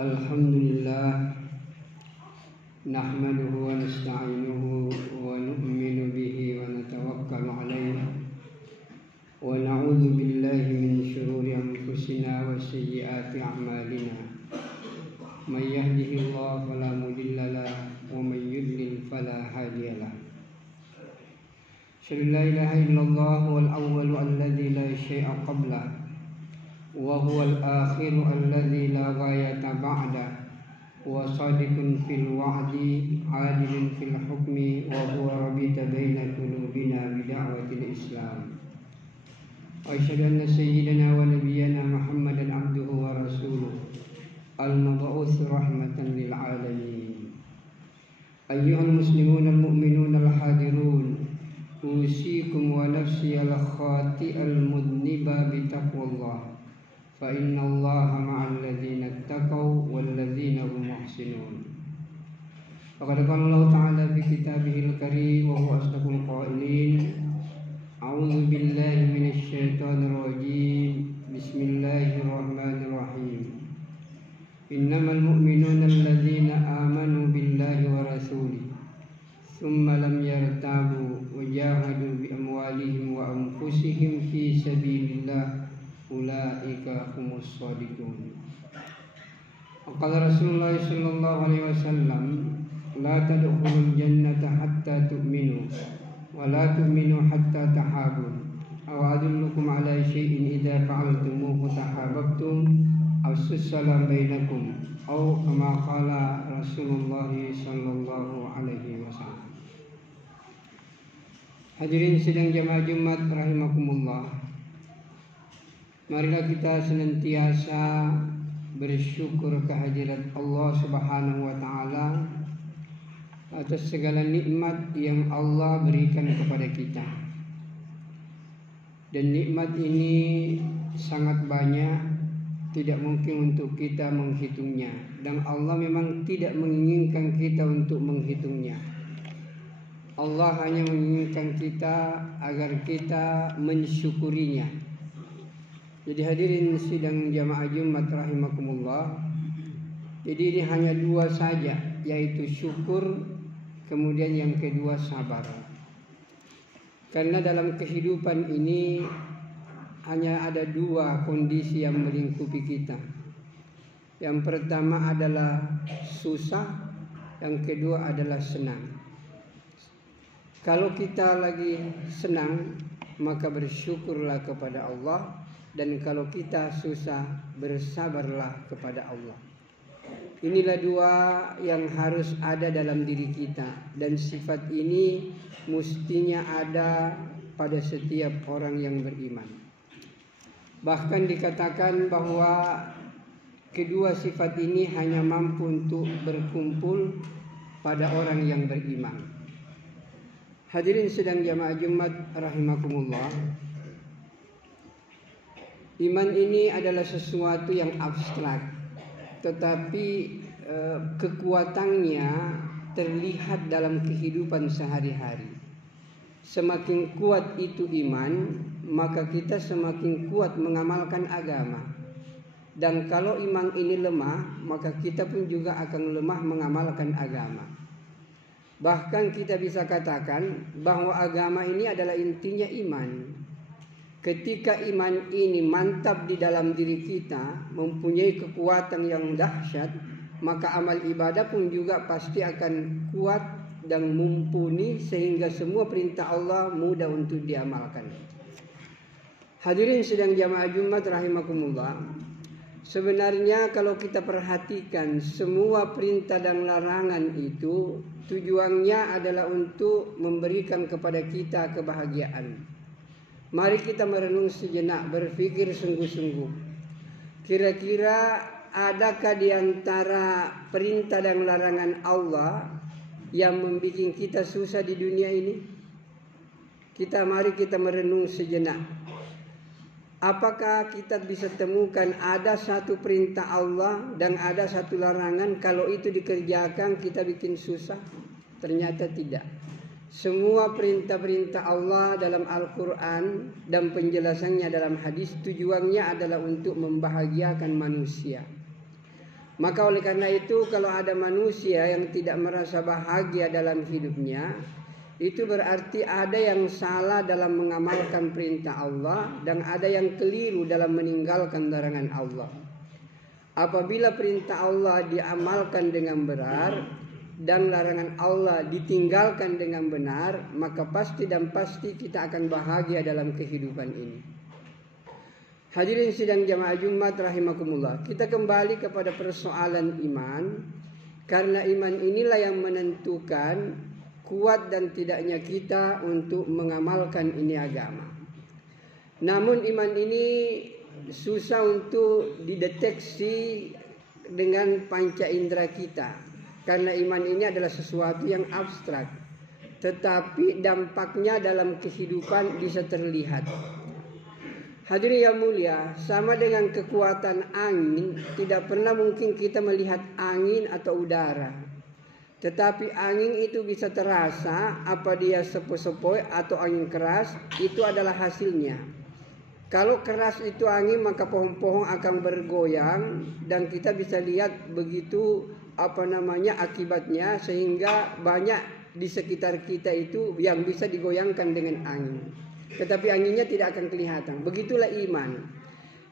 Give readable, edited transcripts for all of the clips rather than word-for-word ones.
Alhamdulillah nahmaduhu wa nasta'inuhu wa nu'minu bihi wa natawakkalu alayhi wa na'udzu billahi min shururi anfusina wa sayyiati a'malina may yahdihillahu fala mudilla lahu wa may yudlil fala hadiya lahu asyhadu an la ilaha illallah wal awwalu alladzi la syai'a qablahu wa huwal akhiru alladzi la ghayata ba'da wa sadiqun fil wa'di adilun fil hukmi wa huwa rabita baina qulubina bi da'watil islam wa asyhadu anna sayyidana wa nabiyyana muhammadan abduhu wa rasuluhu al-mab'uts rahmatan lil alamin ayyuhal muslimun al mu'minun al hadirun usikum wa nafsi al khati'al mudniba bi taqwallah fa innallaha ma'al ladzina ittaqaw wal ladzina hum muhsinun. Faqad qala Allah ta'ala fi kitabihil karim wa huwa asdaqul qailin. A'udzu billahi minasy syaithanir rajim. Bismillahirrahmanirrahim. Innamal mu'minuna alladzina amanu billahi wa rasulihi thumma lam yartabu wa jahadu bi amwalihim wa anfusihim fi sabilillah ulaika humus shadiqun. Qala Rasulullah sallallahu alaihi wasallam la tadkhulul jannata hatta tu'minu wa la tu'minu hatta tahabu aw adullukum ala syai'in idza fa'altumuhu tahabbtum afsus salam bainakum aw kama qala Rasulullah sallallahu alaihi wasallam. Hadirin sidang jamaah Jumat rahimakumullah. Marilah kita senantiasa bersyukur kehadirat Allah Subhanahu wa taala atas segala nikmat yang Allah berikan kepada kita. Dan nikmat ini sangat banyak, tidak mungkin untuk kita menghitungnya, dan Allah memang tidak menginginkan kita untuk menghitungnya. Allah hanya menginginkan kita agar kita mensyukurinya. Jadi hadirin sidang jamaah Jumat rahimakumullah. Jadi ini hanya dua saja, yaitu syukur, kemudian yang kedua sabar. Karena dalam kehidupan ini hanya ada dua kondisi yang melingkupi kita. Yang pertama adalah susah, yang kedua adalah senang. Kalau kita lagi senang, maka bersyukurlah kepada Allah. Dan kalau kita susah, bersabarlah kepada Allah. Inilah dua yang harus ada dalam diri kita. Dan sifat ini mestinya ada pada setiap orang yang beriman. Bahkan dikatakan bahwa kedua sifat ini hanya mampu untuk berkumpul pada orang yang beriman. Hadirin sedang jamaah Jumat rahimakumullah. Iman ini adalah sesuatu yang abstrak, tetapi kekuatannya terlihat dalam kehidupan sehari-hari. Semakin kuat itu iman, maka kita semakin kuat mengamalkan agama. Dan kalau iman ini lemah, maka kita pun juga akan lemah mengamalkan agama. Bahkan kita bisa katakan bahwa agama ini adalah intinya iman. Ketika iman ini mantap di dalam diri kita, mempunyai kekuatan yang dahsyat, maka amal ibadah pun juga pasti akan kuat dan mumpuni sehingga semua perintah Allah mudah untuk diamalkan. Hadirin sedang jamaah Jumat rahimakumullah. Sebenarnya kalau kita perhatikan semua perintah dan larangan itu tujuannya adalah untuk memberikan kepada kita kebahagiaan. Mari kita merenung sejenak, berpikir sungguh-sungguh. Kira-kira adakah di antara perintah dan larangan Allah yang membuat kita susah di dunia ini? Mari kita merenung sejenak. Apakah kita bisa temukan ada satu perintah Allah dan ada satu larangan, kalau itu dikerjakan kita bikin susah? Ternyata tidak. Semua perintah-perintah Allah dalam Al-Quran dan penjelasannya dalam hadis tujuannya adalah untuk membahagiakan manusia. Maka oleh karena itu kalau ada manusia yang tidak merasa bahagia dalam hidupnya, itu berarti ada yang salah dalam mengamalkan perintah Allah dan ada yang keliru dalam meninggalkan larangan Allah. Apabila perintah Allah diamalkan dengan benar dan larangan Allah ditinggalkan dengan benar, maka pasti dan pasti kita akan bahagia dalam kehidupan ini. Hadirin sidang jamaah Jumat rahimakumullah, kita kembali kepada persoalan iman, karena iman inilah yang menentukan kuat dan tidaknya kita untuk mengamalkan ini agama. Namun iman ini susah untuk dideteksi dengan panca indera kita, karena iman ini adalah sesuatu yang abstrak, tetapi dampaknya dalam kehidupan bisa terlihat. Hadirin yang mulia, sama dengan kekuatan angin, tidak pernah mungkin kita melihat angin atau udara. Tetapi angin itu bisa terasa, apa dia sepoi-sepoi atau angin keras, itu adalah hasilnya. Kalau keras itu angin, maka pohon-pohon akan bergoyang dan kita bisa lihat begitu akibatnya, sehingga banyak di sekitar kita itu yang bisa digoyangkan dengan angin. Tetapi anginnya tidak akan kelihatan. Begitulah iman.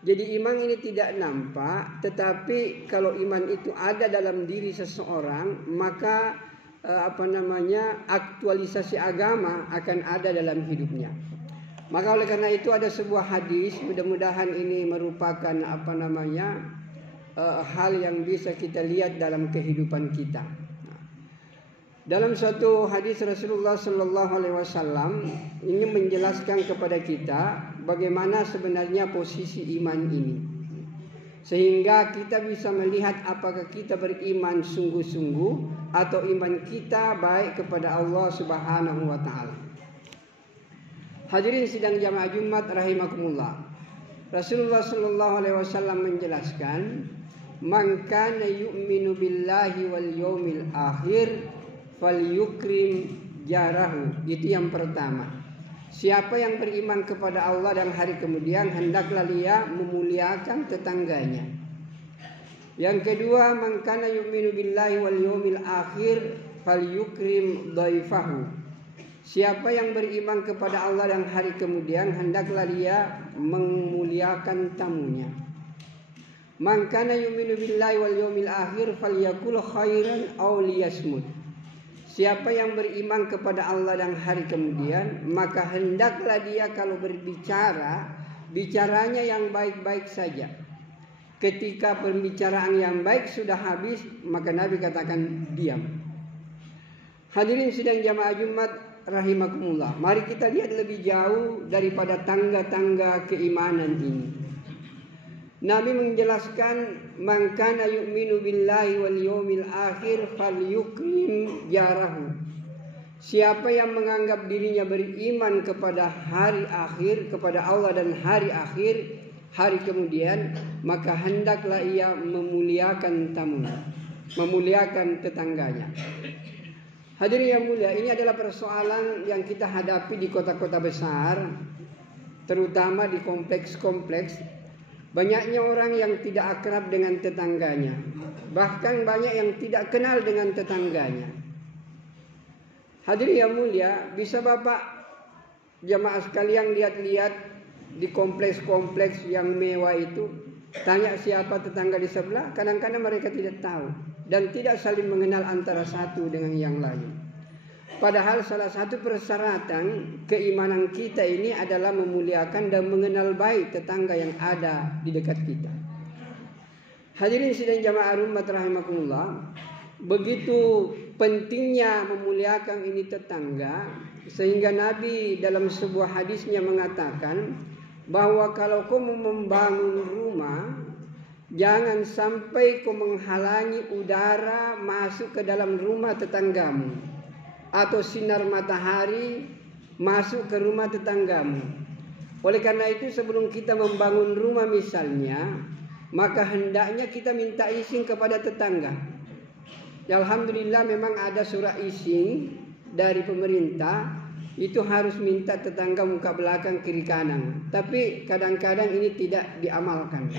Jadi iman ini tidak nampak, tetapi kalau iman itu ada dalam diri seseorang, maka aktualisasi agama akan ada dalam hidupnya. Maka oleh karena itu ada sebuah hadis, mudah-mudahan ini merupakan hal yang bisa kita lihat dalam kehidupan kita. Dalam suatu hadis Rasulullah Sallallahu Alaihi Wasallam ini menjelaskan kepada kita bagaimana sebenarnya posisi iman ini, sehingga kita bisa melihat apakah kita beriman sungguh-sungguh atau iman kita baik kepada Allah Subhanahu Wa Taala. Hadirin sidang jamaah Jumat rahimakumullah, Rasulullah Sallallahu Alaihi Wasallam menjelaskan, man kana yu'minu billahi wal yawmil akhir falyukrim jarahu. Itu yang pertama. Siapa yang beriman kepada Allah dan hari kemudian, hendaklah dia memuliakan tetangganya. Yang kedua, man kana yu'minu billahi wal yawmil akhir falyukrim dhaifahu. Siapa yang beriman kepada Allah dan hari kemudian, hendaklah dia memuliakan tamunya. Man kana yu'minu billahi wal yawmil akhir falyakul khairan aw liyasmut. Siapa yang beriman kepada Allah dan hari kemudian, maka hendaklah dia kalau berbicara, bicaranya yang baik-baik saja. Ketika pembicaraan yang baik sudah habis, maka Nabi katakan diam. Hadirin sidang jamaah Jumat rahimakumullah, mari kita lihat lebih jauh daripada tangga-tangga keimanan ini. Nabi menjelaskan, man kana yu'minu billahi wal yawmil akhir falyukrim jarahu. Siapa yang menganggap dirinya beriman kepada hari akhir, kepada Allah dan hari akhir, hari kemudian, maka hendaklah ia memuliakan tamunya, memuliakan tetangganya. Hadirin yang mulia, ini adalah persoalan yang kita hadapi di kota-kota besar, terutama di kompleks-kompleks. Banyaknya orang yang tidak akrab dengan tetangganya, bahkan banyak yang tidak kenal dengan tetangganya. Hadirin yang mulia, bisa Bapak jamaah sekalian lihat-lihat di kompleks-kompleks yang mewah itu, tanya siapa tetangga di sebelah, kadang-kadang mereka tidak tahu dan tidak saling mengenal antara satu dengan yang lain. Padahal salah satu persyaratan keimanan kita ini adalah memuliakan dan mengenal baik tetangga yang ada di dekat kita. Hadirin sidang jamaah umat rahimakumullah, begitu pentingnya memuliakan ini tetangga, sehingga Nabi dalam sebuah hadisnya mengatakan bahwa kalau kau membangun rumah, jangan sampai kau menghalangi udara masuk ke dalam rumah tetanggamu, atau sinar matahari masuk ke rumah tetanggamu. Oleh karena itu sebelum kita membangun rumah misalnya, maka hendaknya kita minta izin kepada tetangga. Ya, alhamdulillah memang ada surat izin dari pemerintah, itu harus minta tetangga muka belakang kiri kanan. Tapi kadang-kadang ini tidak diamalkan.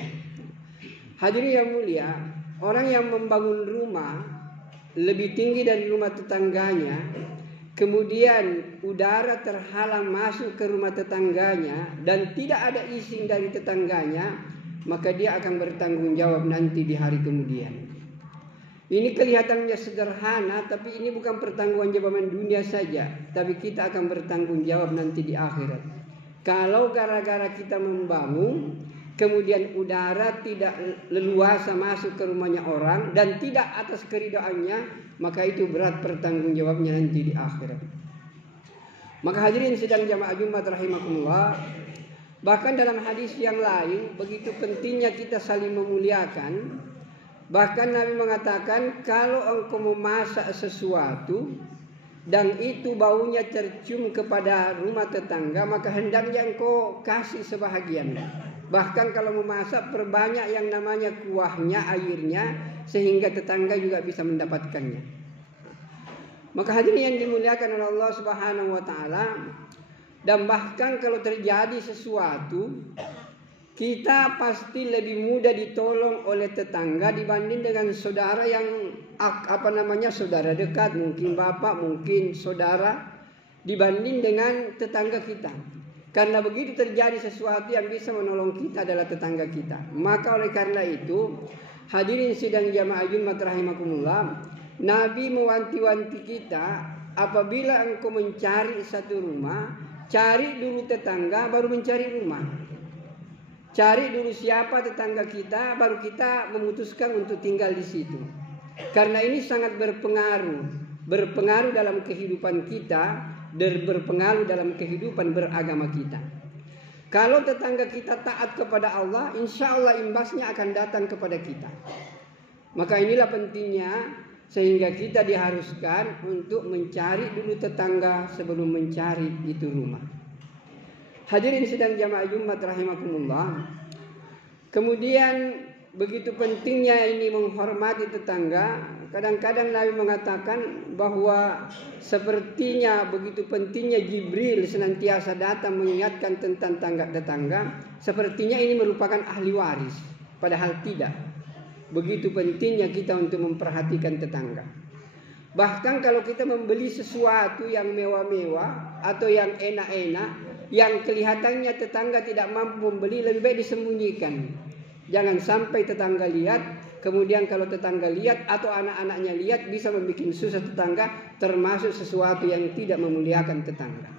Hadirin yang mulia, orang yang membangun rumah lebih tinggi dari rumah tetangganya, kemudian udara terhalang masuk ke rumah tetangganya dan tidak ada izin dari tetangganya, maka dia akan bertanggung jawab nanti di hari kemudian. Ini kelihatannya sederhana, tapi ini bukan pertanggungjawaban dunia saja, tapi kita akan bertanggung jawab nanti di akhirat. Kalau gara-gara kita membangun, kemudian udara tidak leluasa masuk ke rumahnya orang dan tidak atas keridaannya, maka itu berat pertanggungjawabnya nanti di akhirat. Maka hadirin sidang jamaah Jumat rahimakumullah, bahkan dalam hadis yang lain begitu pentingnya kita saling memuliakan. Bahkan Nabi mengatakan, kalau engkau memasak sesuatu dan itu baunya tercium kepada rumah tetangga, maka hendaknya engkau kasih sebahagian. Bahkan kalau memasak, perbanyak yang namanya kuahnya, airnya, sehingga tetangga juga bisa mendapatkannya. Maka hadirin yang dimuliakan oleh Allah Subhanahu wa taala, dan bahkan kalau terjadi sesuatu, kita pasti lebih mudah ditolong oleh tetangga dibanding dengan saudara yang saudara dekat, mungkin bapak, mungkin saudara, dibanding dengan tetangga kita. Karena begitu terjadi sesuatu, yang bisa menolong kita adalah tetangga kita. Maka oleh karena itu, hadirin sidang jamaah Jumat rahimakumullah, Nabi mewanti-wanti kita, apabila engkau mencari satu rumah, cari dulu tetangga baru mencari rumah. Cari dulu siapa tetangga kita, baru kita memutuskan untuk tinggal di situ. Karena ini sangat berpengaruh dalam kehidupan kita, dan berpengaruh dalam kehidupan beragama kita. Kalau tetangga kita taat kepada Allah, insya Allah imbasnya akan datang kepada kita. Maka inilah pentingnya, sehingga kita diharuskan untuk mencari dulu tetangga sebelum mencari itu rumah. Hadirin sidang jamaah Jumat rahimakumullah. Kemudian begitu pentingnya ini menghormati tetangga. Kadang-kadang Nabi mengatakan bahwa sepertinya begitu pentingnya Jibril senantiasa datang mengingatkan tentang tetangga. Sepertinya ini merupakan ahli waris. Padahal tidak. Begitu pentingnya kita untuk memperhatikan tetangga. Bahkan kalau kita membeli sesuatu yang mewah-mewah atau yang enak-enak, yang kelihatannya tetangga tidak mampu membeli, lebih baik disembunyikan. Jangan sampai tetangga lihat, kemudian kalau tetangga lihat atau anak-anaknya lihat, bisa membuat susah tetangga, termasuk sesuatu yang tidak memuliakan tetangga.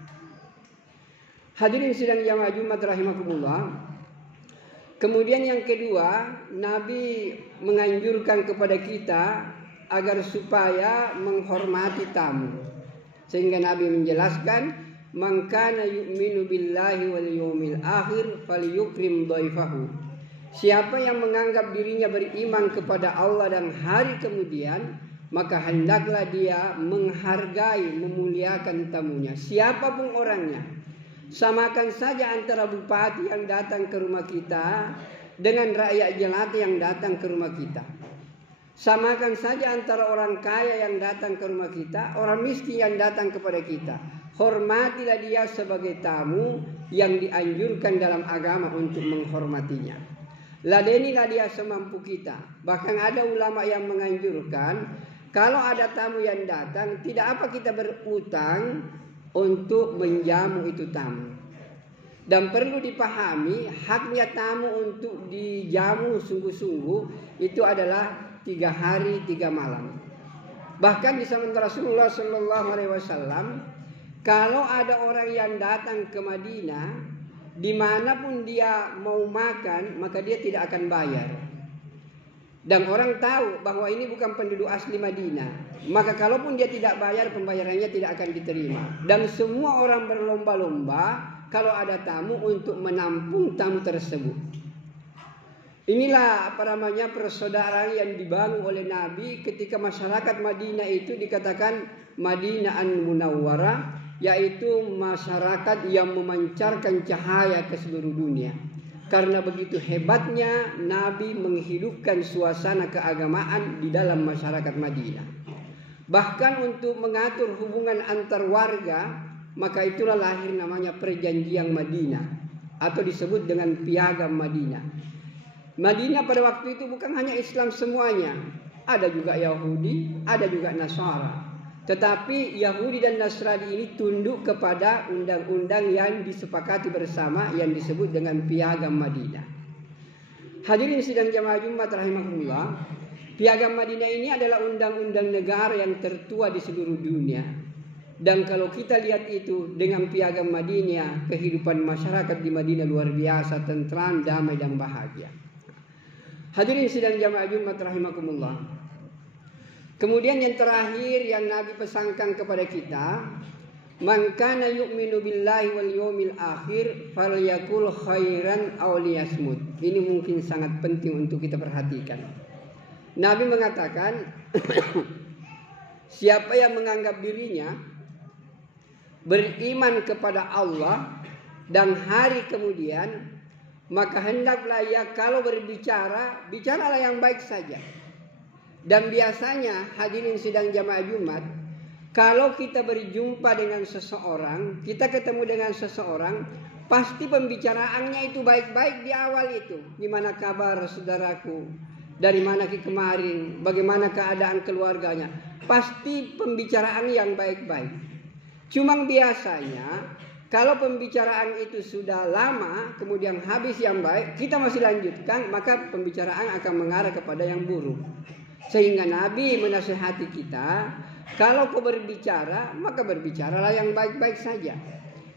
Hadirin sidang jamaah Jumat rahimakumullah. Kemudian yang kedua, Nabi menganjurkan kepada kita agar supaya menghormati tamu. Sehingga Nabi menjelaskan, man kana yu'minu billahi wal yawmil akhir falyukrim dhaifahu. Siapa yang menganggap dirinya beriman kepada Allah dan hari kemudian, maka hendaklah dia menghargai, memuliakan tamunya, siapapun orangnya. Samakan saja antara bupati yang datang ke rumah kita dengan rakyat jelata yang datang ke rumah kita. Samakan saja antara orang kaya yang datang ke rumah kita, orang miskin yang datang kepada kita. Hormatilah dia sebagai tamu yang dianjurkan dalam agama untuk menghormatinya. Ladenilah dia semampu kita. Bahkan ada ulama yang menganjurkan, kalau ada tamu yang datang, tidak apa kita berutang untuk menjamu itu tamu. Dan perlu dipahami, haknya tamu untuk dijamu sungguh-sungguh itu adalah 3 hari 3 malam. Bahkan di zaman Rasulullah SAW, kalau ada orang yang datang ke Madinah, dimanapun dia mau makan, maka dia tidak akan bayar. Dan orang tahu bahwa ini bukan penduduk asli Madinah, maka kalaupun dia tidak bayar, pembayarannya tidak akan diterima. Dan semua orang berlomba-lomba kalau ada tamu untuk menampung tamu tersebut. Inilah persaudaraan yang dibangun oleh Nabi ketika masyarakat Madinah itu dikatakan Madinahun Munawwarah, yaitu masyarakat yang memancarkan cahaya ke seluruh dunia. Karena begitu hebatnya Nabi menghidupkan suasana keagamaan di dalam masyarakat Madinah. Bahkan untuk mengatur hubungan antar warga, maka itulah lahir namanya perjanjian Madinah atau disebut dengan piagam Madinah. Madinah pada waktu itu bukan hanya Islam semuanya, ada juga Yahudi, ada juga Nasara. Tetapi Yahudi dan Nasrani ini tunduk kepada undang-undang yang disepakati bersama yang disebut dengan Piagam Madinah. Hadirin sidang jamaah Jumat rahimahullah, Piagam Madinah ini adalah undang-undang negara yang tertua di seluruh dunia. Dan kalau kita lihat itu dengan Piagam Madinah, kehidupan masyarakat di Madinah luar biasa, tentram, damai dan bahagia. Hadirin sidang jamaah Jumat rahimakumullah. Kemudian yang terakhir yang Nabi pesankan kepada kita, man kana yu'minu billahi wal yawmil akhir falyakul khairan aw liyasmut. Ini mungkin sangat penting untuk kita perhatikan. Nabi mengatakan siapa yang menganggap dirinya beriman kepada Allah dan hari kemudian, maka hendaklah ia kalau berbicara, bicaralah yang baik saja. Dan biasanya hadirin sidang jamaah Jumat, kalau kita berjumpa dengan seseorang, kita ketemu dengan seseorang, pasti pembicaraannya itu baik-baik di awal itu. Gimana kabar saudaraku? Dari mana kemarin? Bagaimana keadaan keluarganya? Pasti pembicaraan yang baik-baik. Cuma biasanya kalau pembicaraan itu sudah lama, kemudian habis yang baik, kita masih lanjutkan, maka pembicaraan akan mengarah kepada yang buruk. Sehingga Nabi menasihati kita, kalau kau berbicara, maka berbicaralah yang baik-baik saja.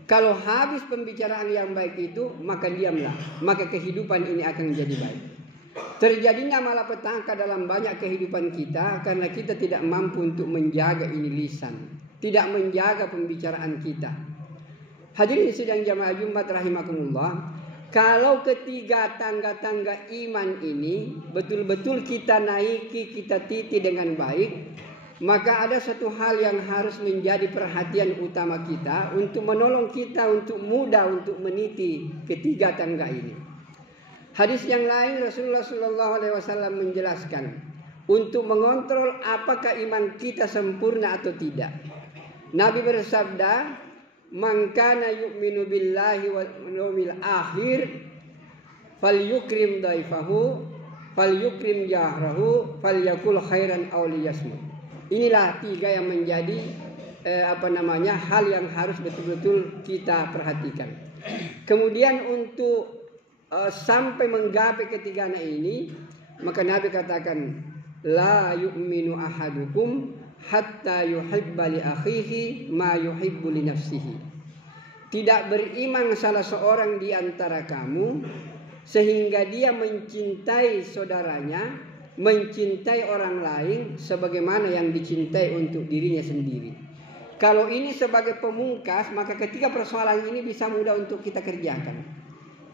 Kalau habis pembicaraan yang baik itu, maka diamlah. Maka kehidupan ini akan menjadi baik. Terjadinya malapetaka dalam banyak kehidupan kita, karena kita tidak mampu untuk menjaga ini lisan. Tidak menjaga pembicaraan kita. Hadirin sidang jamaah Jumat rahimakumullah, kalau ketiga tangga-tangga iman ini betul-betul kita naiki, kita titi dengan baik, maka ada satu hal yang harus menjadi perhatian utama kita untuk menolong kita untuk mudah untuk meniti ketiga tangga ini. Hadis yang lain Rasulullah SAW menjelaskan untuk mengontrol apakah iman kita sempurna atau tidak. Nabi bersabda, man kana yu'minu billahi wal yawmil akhir falyukrim daifahu falyukrim jahrahu falyakul khairan aw liyasmut. Inilah tiga yang menjadi hal yang harus betul-betul kita perhatikan. Kemudian untuk sampai menggapai ketiganya ini, maka Nabi katakan la yu'minu ahadukum hatta yuhibba li akhihi ma yuhibbu li nafsihi. Tidak beriman salah seorang di antara kamu sehingga dia mencintai saudaranya, mencintai orang lain sebagaimana yang dicintai untuk dirinya sendiri. Kalau ini sebagai pemungkas, maka ketika persoalan ini bisa mudah untuk kita kerjakan.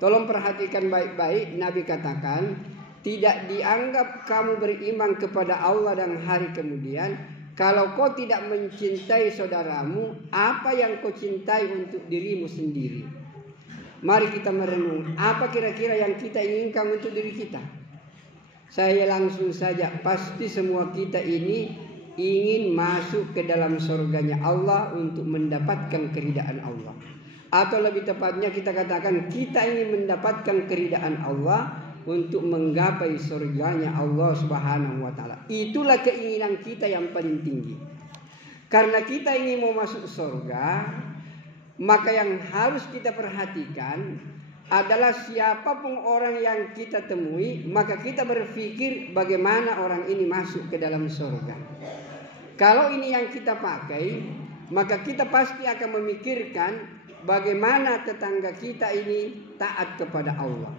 Tolong perhatikan baik-baik, Nabi katakan, tidak dianggap kamu beriman kepada Allah dan hari kemudian kalau kau tidak mencintai saudaramu, apa yang kau cintai untuk dirimu sendiri? Mari kita merenung, apa kira-kira yang kita inginkan untuk diri kita? Saya langsung saja, pasti semua kita ini ingin masuk ke dalam surganya Allah untuk mendapatkan keridaan Allah. Atau lebih tepatnya kita katakan, kita ingin mendapatkan keridaan Allah untuk menggapai surganya Allah Subhanahu wa taala. Itulah keinginan kita yang paling tinggi. Karena kita ingin mau masuk surga, maka yang harus kita perhatikan adalah siapapun orang yang kita temui, maka kita berpikir bagaimana orang ini masuk ke dalam surga. Kalau ini yang kita pakai, maka kita pasti akan memikirkan bagaimana tetangga kita ini taat kepada Allah.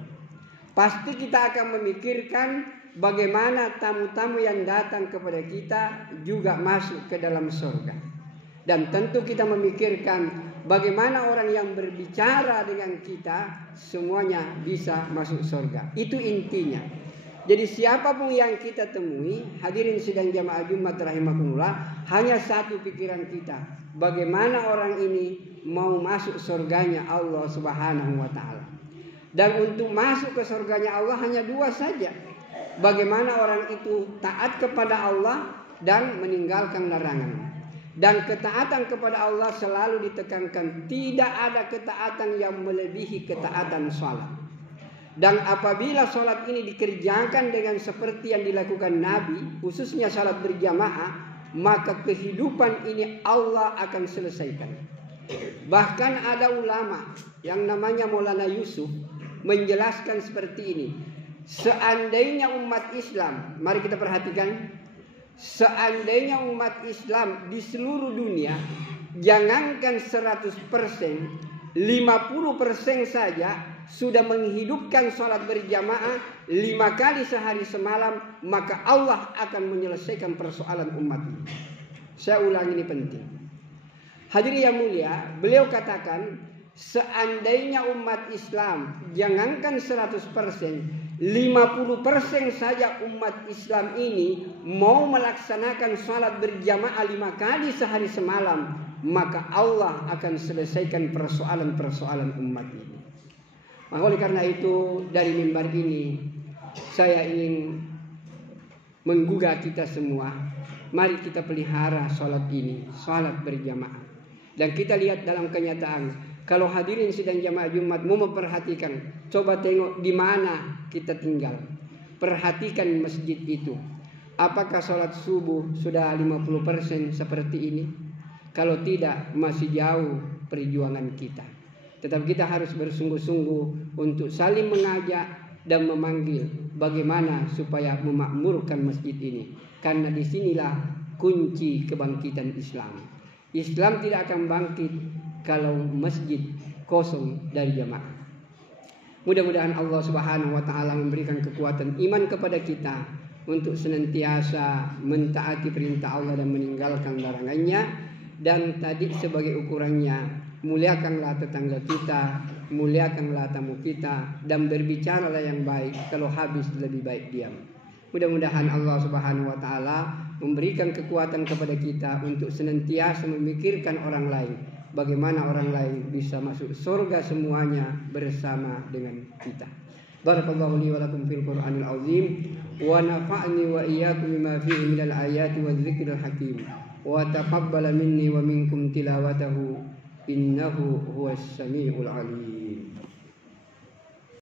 Pasti kita akan memikirkan bagaimana tamu-tamu yang datang kepada kita juga masuk ke dalam surga. Dan tentu kita memikirkan bagaimana orang yang berbicara dengan kita semuanya bisa masuk surga. Itu intinya. Jadi siapapun yang kita temui, hadirin sidang jamaah Jumat rahimakumullah, hanya satu pikiran kita, bagaimana orang ini mau masuk surganya Allah Subhanahu wa taala. Dan untuk masuk ke surganya Allah hanya dua saja. Bagaimana orang itu taat kepada Allah dan meninggalkan larangan. Dan ketaatan kepada Allah selalu ditekankan. Tidak ada ketaatan yang melebihi ketaatan salat. Dan apabila sholat ini dikerjakan dengan seperti yang dilakukan Nabi, khususnya sholat berjamaah, maka kehidupan ini Allah akan selesaikan. Bahkan ada ulama yang namanya Maulana Yusuf menjelaskan seperti ini. Seandainya umat Islam, mari kita perhatikan, seandainya umat Islam di seluruh dunia, jangankan 100%, 50% saja sudah menghidupkan sholat berjamaah 5 kali sehari semalam, maka Allah akan menyelesaikan persoalan umat ini. Saya ulang, ini penting. Hadirin yang mulia, beliau katakan seandainya umat Islam jangankan 100%, 50% saja umat Islam ini mau melaksanakan sholat berjamaah 5 kali sehari semalam, maka Allah akan selesaikan persoalan-persoalan umat ini. Maka oleh karena itu dari mimbar ini saya ingin menggugah kita semua, mari kita pelihara sholat ini, sholat berjamaah. Dan kita lihat dalam kenyataan, kalau hadirin sidang jamaah Jumat mau memperhatikan, coba tengok di mana kita tinggal. Perhatikan masjid itu. Apakah sholat subuh sudah 50% seperti ini? Kalau tidak, masih jauh perjuangan kita. Tetap kita harus bersungguh-sungguh untuk saling mengajak dan memanggil bagaimana supaya memakmurkan masjid ini. Karena disinilah kunci kebangkitan Islam. Islam tidak akan bangkit kalau masjid kosong dari jamaah. Mudah-mudahan Allah Subhanahu wa taala memberikan kekuatan iman kepada kita untuk senantiasa mentaati perintah Allah dan meninggalkan larangannya. Dan tadi sebagai ukurannya, muliakanlah tetangga kita, muliakanlah tamu kita, dan berbicaralah yang baik, kalau habis lebih baik diam. Mudah-mudahan Allah Subhanahu wa taala memberikan kekuatan kepada kita untuk senantiasa memikirkan orang lain, bagaimana orang lain bisa masuk surga semuanya bersama dengan kita. Barakallahu li wa lakum fil Qur'anil azim wa nafa'ni wa iyyakum bima fihi minal ayati wadh-dhikril hakim wa taqabbala minni wa minkum tilawatahu innahu huwas samiul alim.